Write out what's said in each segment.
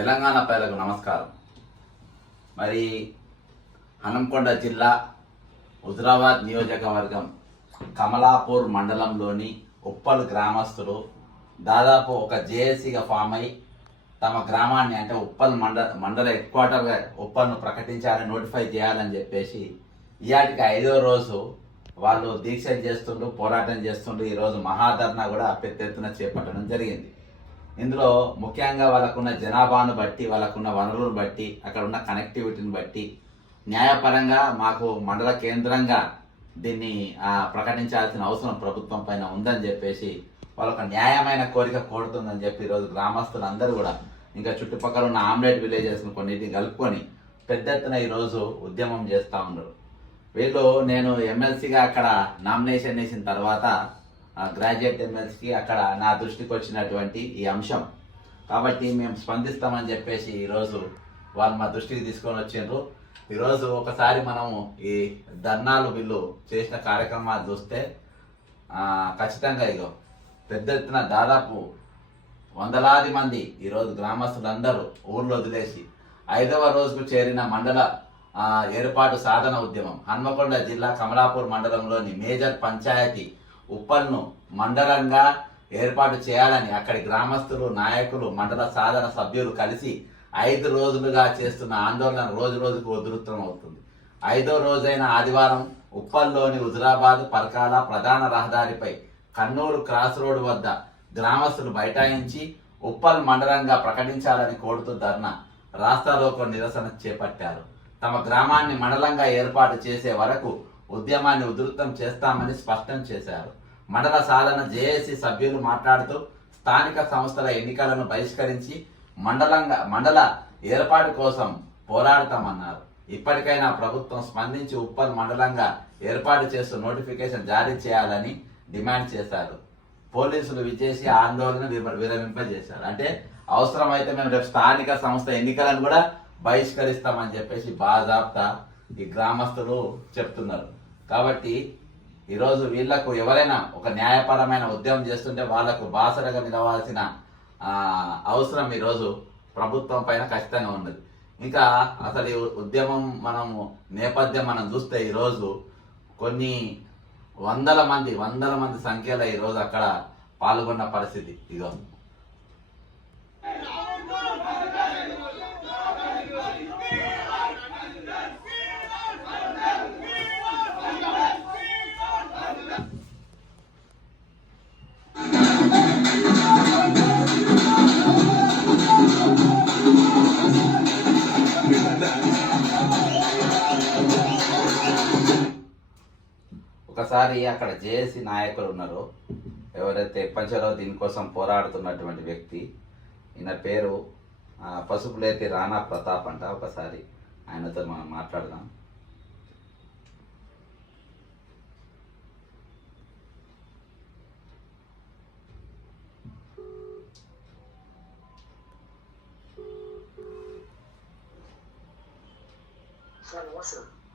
తెలంగాణ ప్రజలకు నమస్కారం. మరి హనంకొండ జిల్లా హుజురాబాద్ నియోజకవర్గం కమలాపూర్ మండలంలోని ఉప్పల్ గ్రామస్తులు దాదాపు ఒక జేఏసీగా ఫామ్ అయి తమ గ్రామాన్ని అంటే ఉప్పల్ మండల హెడ్ క్వార్టర్గా ఉప్పల్ను ప్రకటించాలని నోటిఫై చేయాలని చెప్పేసి ఇయాటికి 5వ రోజు వాళ్ళు దీక్ష చేస్తుండ్రు, పోరాటం చేస్తుండ్రు. ఈరోజు మహాధర్నా కూడా పెద్ద ఎత్తున చేపట్టడం జరిగింది. ఇందులో ముఖ్యంగా వాళ్ళకున్న జనాభాను బట్టి, వాళ్ళకున్న వనరులను బట్టి, అక్కడ ఉన్న కనెక్టివిటీని బట్టి న్యాయపరంగా మాకు మండల కేంద్రంగా దీన్ని ప్రకటించాల్సిన అవసరం ప్రభుత్వం పైన ఉందని చెప్పేసి వాళ్ళొక న్యాయమైన కోరిక కోరుతుందని చెప్పి ఈరోజు గ్రామస్తులందరూ కూడా ఇంకా చుట్టుపక్కల ఉన్న ఆమ్లెట్ విలేజెస్ను కొన్నిటిని కలుపుకొని పెద్ద ఎత్తున ఈరోజు ఉద్యమం చేస్తూ ఉన్నారు. వీళ్ళు నేను ఎమ్మెల్సీగా అక్కడ నామినేషన్ వేసిన తర్వాత గ్రాడ్యుయేట్ ఎమ్మెల్సీకి అక్కడ నా దృష్టికి వచ్చినటువంటి ఈ అంశం కాబట్టి మేము స్పందిస్తామని చెప్పేసి ఈరోజు వాళ్ళు మా దృష్టికి తీసుకొని వచ్చిండ్రు. ఈరోజు ఒకసారి మనము ఈ ధర్నాలు వీళ్ళు చేసిన కార్యక్రమాలు చూస్తే ఖచ్చితంగా ఇగో పెద్ద ఎత్తున దాదాపు వందలాది మంది ఈరోజు గ్రామస్తులందరూ ఊర్లో వదిలేసి 5వ రోజుకు చేరిన మండల ఏర్పాటు సాధన ఉద్యమం హన్మకొండ జిల్లా కమలాపూర్ మండలంలోని మేజర్ పంచాయతీ ఉప్పల్ను మండలంగా ఏర్పాటు చేయాలని అక్కడి గ్రామస్తులు, నాయకులు, మండల సాధన సభ్యులు కలిసి 5 రోజులుగా చేస్తున్న ఆందోళన రోజు రోజుకు ఉధృతం అవుతుంది. 5వ రోజైన ఆదివారం ఉప్పల్లోని హుజురాబాద్ పరకాల ప్రధాన రహదారిపై కన్నూరు క్రాస్ రోడ్ వద్ద గ్రామస్తులు బైఠాయించి ఉప్పల్ మండలంగా ప్రకటించాలని కోరుతూ ధర్నా, రాస్తారోకో నిరసన చేపట్టారు. తమ గ్రామాన్ని మండలంగా ఏర్పాటు చేసే వరకు ఉద్యమాన్ని ఉధృతం చేస్తామని స్పష్టం చేశారు. మండల సాధన జేఏసీ సభ్యులు మాట్లాడుతూ స్థానిక సంస్థల ఎన్నికలను బహిష్కరించి మండల ఏర్పాటు కోసం పోరాడతామన్నారు. ఇప్పటికైనా ప్రభుత్వం స్పందించి ఉప్పల్ మండలంగా ఏర్పాటు చేస్తూ నోటిఫికేషన్ జారీ చేయాలని డిమాండ్ చేశారు. పోలీసులు విజేసి ఆందోళన విరమింపజేశారు. అంటే అవసరమైతే మేము రేపు స్థానిక సంస్థ ఎన్నికలను కూడా బహిష్కరిస్తామని చెప్పేసి బాజాబ్తా ఈ గ్రామస్తులు చెప్తున్నారు. కాబట్టి ఈరోజు వీళ్లకు ఎవరైనా ఒక న్యాయపరమైన ఉద్యమం చేస్తుంటే వాళ్లకు బాసరగా నిలవాల్సిన అవసరం ఈరోజు ప్రభుత్వం పైన ఖచ్చితంగా ఉన్నది. ఇంకా అసలు ఈ ఉద్యమం నేపథ్యం మనం చూస్తే ఈరోజు కొన్ని వందల మంది సంఖ్యలో ఈరోజు అక్కడ పాల్గొన్న పరిస్థితి ఇదో. ఒకసారి అక్కడ జేఏసీ నాయకులు ఉన్నారు, ఎవరైతే ఎప్పంచలో దీనికోసం పోరాడుతున్నటువంటి వ్యక్తి, ఈయన పేరు పసుపులేతి రాణా ప్రతాప్ అంట. ఒకసారి ఆయనతో మనం మాట్లాడదాం.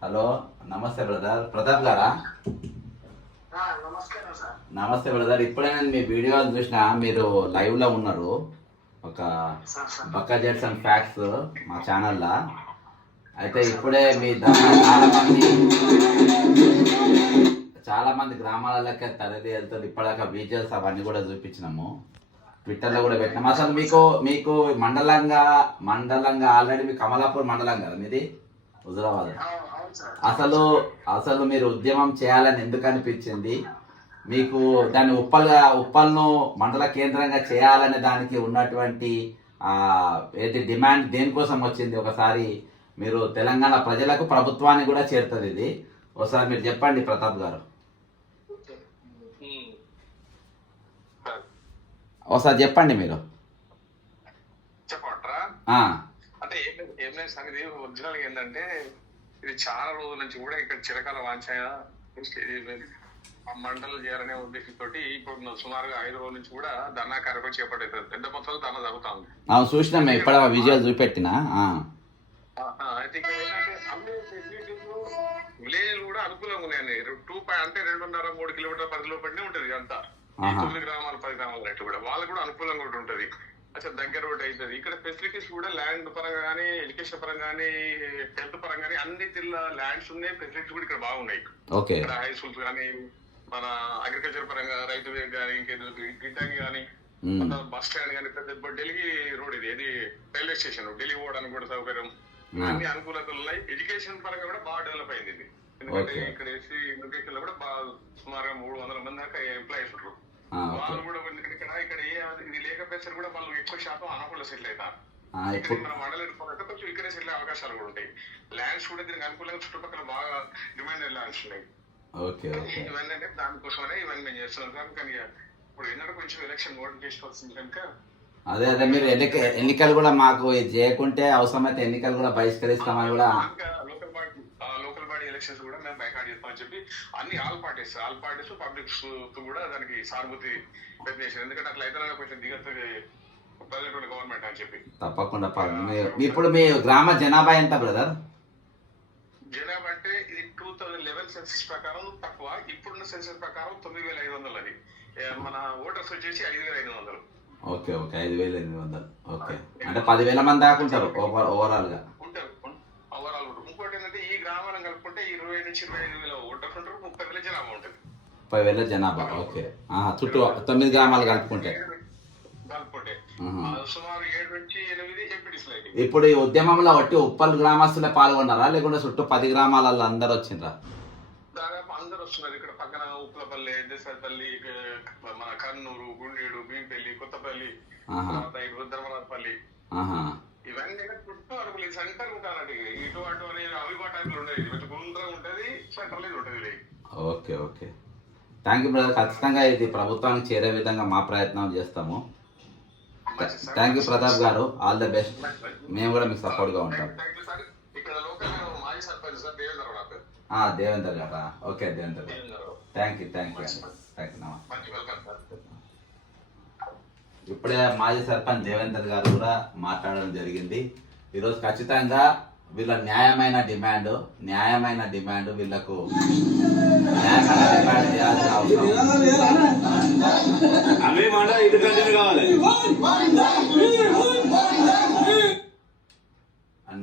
హలో, నమస్తే బ్రదర్. ప్రతాప్ గారా? నమస్తే బ్రదర్. ఇప్పుడే నేను మీ వీడియోలు చూసిన, మీరు లైవ్ లో ఉన్నారు ఒక బక్క జెట్స్ అండ్ ఫ్యాక్ట్స్ మా ఛానల్లో. అయితే ఇప్పుడే మీ చాలా మంది గ్రామాలకే తరలి వెళ్తారు. ఇప్పటిదాకా విజువల్స్ అవన్నీ కూడా చూపించినాము, ట్విట్టర్లో కూడా పెట్టినాము. అసలు మీకు మండలంగా ఆల్రెడీ మీ కమలాపూర్ మండలం కదా మీది, హుజురాబాద్. అసలు మీరు ఉద్యమం చేయాలని ఎందుకు అనిపించింది మీకు? దాన్ని ఉప్పల్ను మండల కేంద్రంగా చేయాలనే దానికి ఉన్నటువంటి డిమాండ్ దేనికోసం వచ్చింది? ఒకసారి మీరు తెలంగాణ ప్రజలకు, ప్రభుత్వాన్ని కూడా చేరుతుంది ఇది. ఒకసారి మీరు చెప్పండి ప్రతాప్ గారు. ఒకసారి చెప్పండి మీరు. అంటే ఏం లేదు సంగతి. ఒరిజినల్ ఏంటంటే ఇది చాలా రోజుల నుంచి కూడా ఇక్కడ చిరకాల వాంఛ మండలం చేయాలనే ఉద్దేశంతో ఇప్పుడు సుమారుగా 5 రోజుల నుంచి కూడా ధర్నా కార్యక్రమం చేపట్టేది. పెద్ద మొత్తంలో ధర్నా జరుగుతా ఉంది. చూసినా ఇప్పుడు విజువల్ చూపెట్టినా. అయితే ఇక్కడ ఏంటంటే అన్ని ఫెసిలిటీస్ విలేజ్ కూడా అనుకూలంగా ఉన్నాయండి. 2.5-3 కిలోమీటర్ల పరిధిలో పడినే ఉంటది అంతా. 9 గ్రామాలు 10 గ్రామాలు కూడా వాళ్ళకు కూడా అనుకూలంగా ఉంటది. అసలు దగ్గర ఒకటి అవుతుంది. ఇక్కడ ఫెసిలిటీస్ కూడా ల్యాండ్ పరంగా కానీ, ఎడ్యుకేషన్ పరంగా కానీ, హెల్త్ పరంగా కానీ అన్ని తీర్ల ల్యాండ్స్ ఉన్నాయి, ఫెసిలిటీస్ కూడా ఇక్కడ బాగున్నాయి. ఓకే. ఇక్కడ హై స్కూల్స్ కానీ, మన అగ్రికల్చర్ పరంగా రైతు వేగ్ కానీ, ఇంకేదో గిడ్డంగి కానీ, బస్ స్టాండ్ కానీ, పెద్ద ఢిల్లీ రోడ్ ఇది రైల్వే స్టేషన్, ఢిల్లీ పోవడానికి కూడా సౌకర్యం, అన్ని అనుకూలతలు ఉన్నాయి. ఎడ్యుకేషన్ పరంగా కూడా బాగా డెవలప్ అయింది ఇది. ఎందుకంటే ఇక్కడ ఎస్సీ ఎడ్యుకేషన్ లో కూడా బాగా సుమారుగా 300 మంది దాకా ఎంప్లాయీస్ ఉంటారు. వాళ్ళు కూడా ఇక్కడ ఇది లేకపోతే కూడా వాళ్ళు ఎక్కువ శాతం అనకూల సెటిల్ అవుతారు. మన మండలి కొంచెం ఇక్కడే సెటిల్ అయ్యే అవకాశాలు కూడా ఉంటాయి. ల్యాండ్స్ కూడా దీనికి అనుకూలంగా చుట్టుపక్కల బాగా డిమాండెడ్ ల్యాండ్స్ ఉన్నాయి. ఇవన్నీ అంటే దానికోసమనే ఇవన్నీ మేము చేస్తున్నాం సార్. కానీ ఇప్పుడు ఏంటంటే కొంచెం ఎలక్షన్ నోటిఫికేషన్ వస్తుంది కనుక అదే మీరు ఎన్నికలు కూడా మాకు చేయకుంటే అవసరమైతే ఎన్నికలు కూడా బహిష్కరిస్తామని కూడా లోకల్ బాడీ ఎలక్షన్స్ కూడా మేము బైకాట్ చేస్తామని చెప్పి అన్ని ఆల్ పార్టీస్ పబ్లిక్స్ కూడా దానికి సానుభూతి ప్రయత్నించారు. ఎందుకంటే అట్లా అయితే కొంచెం దిగతుంది ప్రజెంట్ గవర్నమెంట్ అని చెప్పి. తప్పకుండా. ఇప్పుడు మీ గ్రామ జనాభా ఎంత బ్రదర్? జనాభా అంటే ఇది 2011 సెన్సస్ ప్రకారం తక్కువ. ఇప్పుడున్న సెన్సస్ ప్రకారం 9,500 అది. మన ఓటర్స్ వచ్చేసి 5,500. ఓకే 5,500. ఓకే, అంటే 10,000 మంది దాకా ఉంటారు ఓవరాల్ గా. ఓవరాల్ ఇంకోటి ఏంటంటే ఈ గ్రామాలను కలుపుకుంటే 20 నుంచి 25,000 ఓటర్స్ ఉంటారు, 30,000 జనాభా ఉంటుంది. 30,000 జనాభా. ఓకే, చుట్టూ 9 గ్రామాలు కలుపుకుంటే సుమారు 7 నుంచి 8 ఎంపీటీస్. ఇప్పుడు ఈ ఉద్యమంలో బట్టి ఉప్పల్ గ్రామస్తులే పాల్గొన్నారా లేకుంటే చుట్టూ 10 గ్రామాలలో అందరు వచ్చిండ్రా? దాదాపు అందరు వస్తున్నారు. ఇక్కడ పక్కన ఉప్పలపల్లి, దేశపల్లి, మన కర్నూలు, గుండేడు, భీంపల్లి, కొత్తపల్లి, రుద్రమనాథపల్లి, ఇవన్నీ చుట్టూ అడుగులు సెంటర్ ఉంటారండి. ఇటు అటు అనే అవిబా టైప్లో ఉండేది, కొంచెం గుండ్రంగా ఉంటుంది, సెంటర్ ఉంటుంది. Okay, thank you brother. ఖచ్చితంగా ఇది ప్రభుత్వానికి చేరే విధంగా మా ప్రయత్నం చేస్తాము. థ్యాంక్ యూ ప్రతాప్ గారు, ఆల్ ద బెస్ట్. మేము కూడా మీకు సపోర్ట్ గా ఉంటాం. దేవేందర్ గారా? ఓకే దేవేందర్ గారు, థ్యాంక్ యూ. ఇప్పుడే మాజీ సర్పంచ్ దేవేందర్ గారు కూడా మాట్లాడడం జరిగింది. ఈరోజు ఖచ్చితంగా వీళ్ళ న్యాయమైన డిమాండ్ వీళ్ళకు డిమాండ్ చేయాల్సిన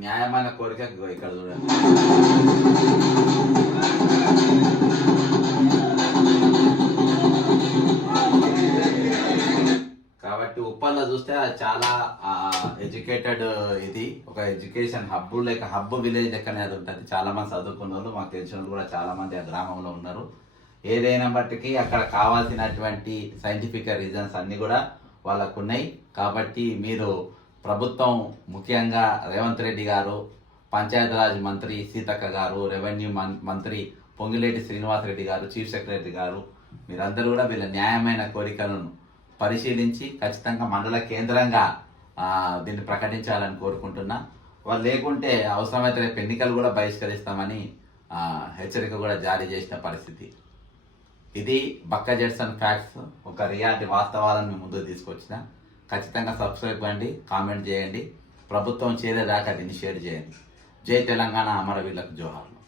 న్యాయమైన కోరిక ఇక్కడ చూడండి. కాబట్టి ఉప్పల్లో చూస్తే అది చాలా ఎడ్యుకేటెడ్, ఇది ఒక ఎడ్యుకేషన్ హబ్ లేక హబ్ విలేజ్ లెక్కనే అది ఉంటుంది. చాలా మంది చదువుకున్న వాళ్ళు, మాకు తెలిసిన వాళ్ళు కూడా చాలా మంది ఆ గ్రామంలో ఉన్నారు. ఏదైనా బట్టికి అక్కడ కావాల్సినటువంటి సైంటిఫిక్ రీజన్స్ అన్ని కూడా వాళ్ళకు ఉన్నాయి. కాబట్టి మీరు ప్రభుత్వం, ముఖ్యంగా రేవంత్ రెడ్డి గారు, పంచాయతీరాజ్ మంత్రి సీతక్క గారు, రెవెన్యూ మంత్రి పొంగిలేటి శ్రీనివాసరెడ్డి గారు, చీఫ్ సెక్రటరీ గారు, మీరందరూ కూడా వీళ్ళ న్యాయమైన కోరికలను పరిశీలించి ఖచ్చితంగా మండల కేంద్రంగా దీన్ని ప్రకటించాలని కోరుకుంటున్నా. వాళ్ళు లేకుంటే అవసరమైతే రేపు ఎన్నికలు కూడా బహిష్కరిస్తామని హెచ్చరిక కూడా జారీ చేసిన పరిస్థితి. ఇది బక్క జెడ్సన్ ఫ్యాక్ట్స్, ఒక రియాలిటీ వాస్తవాలను మేము ముందుకు తీసుకొచ్చిన. ఖచ్చితంగా సబ్స్క్రైబ్ చేయండి, కామెంట్ చేయండి, ప్రభుత్వం చేరేదాకా దీన్ని షేర్ చేయండి. జై తెలంగాణ, అమరవీరులకు జోహార్లు.